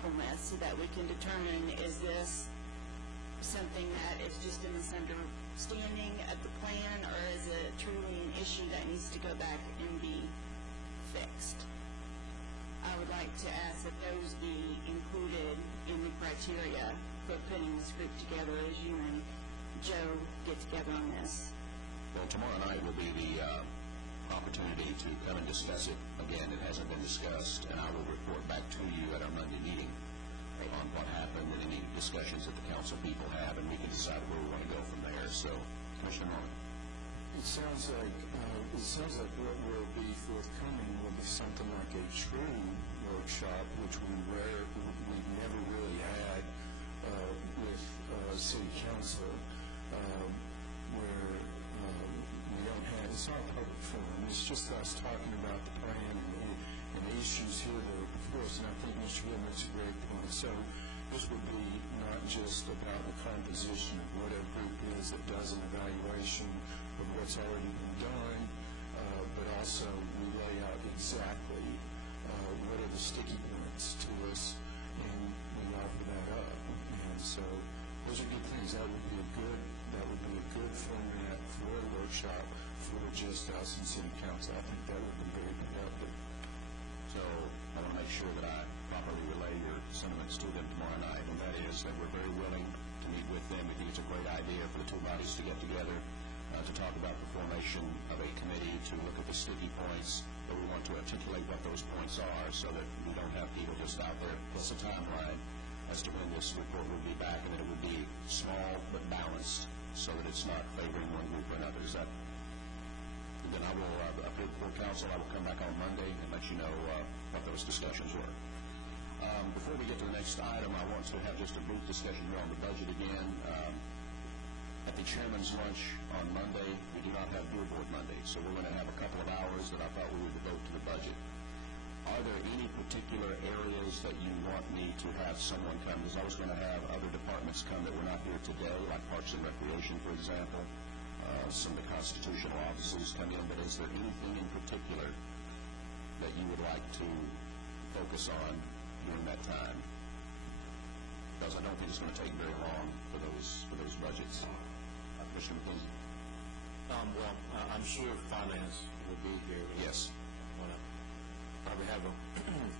problem with, so that we can determine, is this something that is just a misunderstanding of the plan, or is it truly an issue that needs to go back and be fixed? I would like to ask that those be included in the criteria for putting this group together as you and Joe get together on this. Well, tomorrow night will be the opportunity to come and discuss it. Again, it hasn't been discussed, and I will report back to you at our Monday meeting on what happened and any discussions that the council people have, and we can decide where we want to go from there. So, Commissioner Norman. It sounds like what will be forthcoming will be something like a true workshop, which we've never really had with city council, where we don't have, it's not public forum, it's just us talking about the plan and the issues here that are before us, and I think Mr. Wood makes a great point. So this would be not just about the composition of what a group is that does an evaluation of what's already been done, but also we lay out exactly what are the sticky points to us, and we offer that up. And so those are good things. That would be a good format for a workshop for just us and city council. I think that would be very productive. So I want to make sure that I properly relay your sentiments to them tomorrow night, and that is that we're very willing to meet with them. We think it's a great idea for the two bodies to get together to talk about the formation of a committee to look at the sticky points, but we want to articulate what those points are so that we don't have people just out there. Plus a timeline as to when this report will be back, and that it would be small but balanced so that it's not favoring one group or another. Is that? And then I will appear before council. I will come back on Monday and let you know what those discussions were. Before we get to the next item, I want to have just a brief discussion here on the budget again. At the chairman's lunch on Monday, we do not have Board Monday, so we're going to have a couple of hours that I thought we would devote to the budget. Are there any particular areas that you want me to have someone come? Because I was going to have other departments come that were not here today, like Parks and Recreation, for example. Some of the constitutional officers come in, but is there anything in particular that you would like to focus on during that time? Because I don't think it's going to take very long for those budgets. Commissioner McKenzie? Well, I'm sure finance will be here. Yes. Probably have a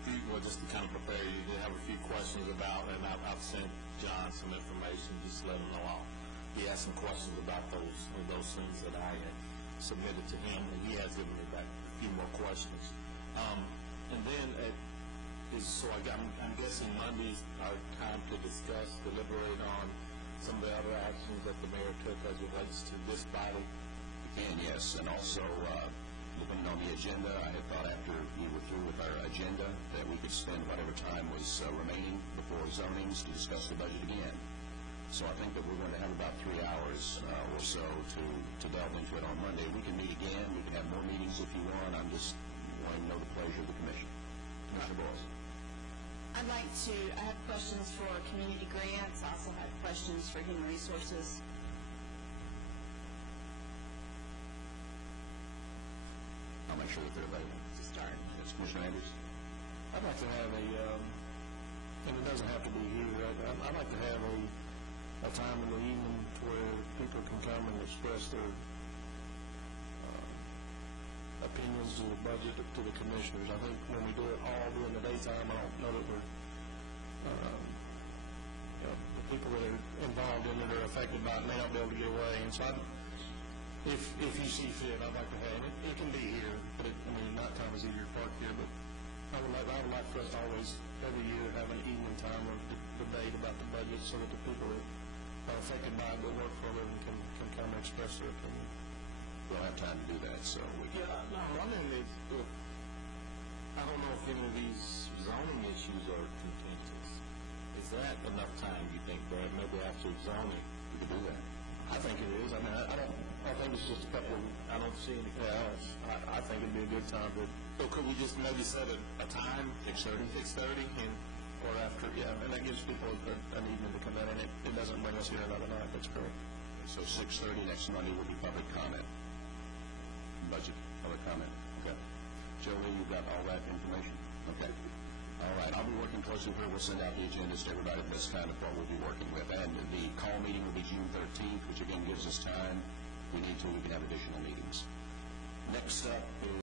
few, well, just to kind of prepare you, to have a few questions about, and I've sent John some information, just let him know. He has some questions about those things that I had submitted to him, and he has given me back a few more questions. And then, I'm guessing Monday's our time to discuss, deliberate on some of the other actions that the mayor took as it relates to this body. And yes, and also, depending on the agenda, I had thought after we were through with our agenda that we could spend whatever time was remaining before zonings to discuss the budget again. So I think that we're going to have about 3 hours or so to delve into it on Monday. We can meet again. We can have more meetings if you want. I'm just wanting to know the pleasure of the commission. Commissioner Broyles. I have questions for community grants. I also have questions for human resources. I'll make sure that they're available to start. Yes, Commissioner Andrews. I'd like to have and it doesn't have to be here, I'd like to have a time in the evening where people can come and express their opinions to the budget to the commissioners. I think when we do it all during the daytime, I don't know that we're the people that are involved in it or affected by it may not be able to get away. And so if you see fit, I'd like to have it. It can be here, but night time is easier to park here, but I would like for us to always, every year, have an evening time of debate about the budget so that the people that are affected by it but work for it can come and express their opinion. We'll have time to do that, so we can. I don't know if any of these zoning issues are contentious. Is that enough time, you think, Brad? Maybe after zoning, we could do that. I think it is. I think it's just a couple of, I don't see anything else. I think it'd be a good time to. So could we just maybe set a time, 6:30, or after, and that gives people an evening to come in, and it doesn't bring us here another night. That's correct. So 6:30 next Monday will be public comment. Budget, public comment. Okay. Joey, you got all that information? Okay. All right, I'll be working closely with her. We'll send out the agendas to everybody. This kind of what we'll be working with. And the call meeting will be June 13th, which again gives us time. We can have additional meetings. Next up is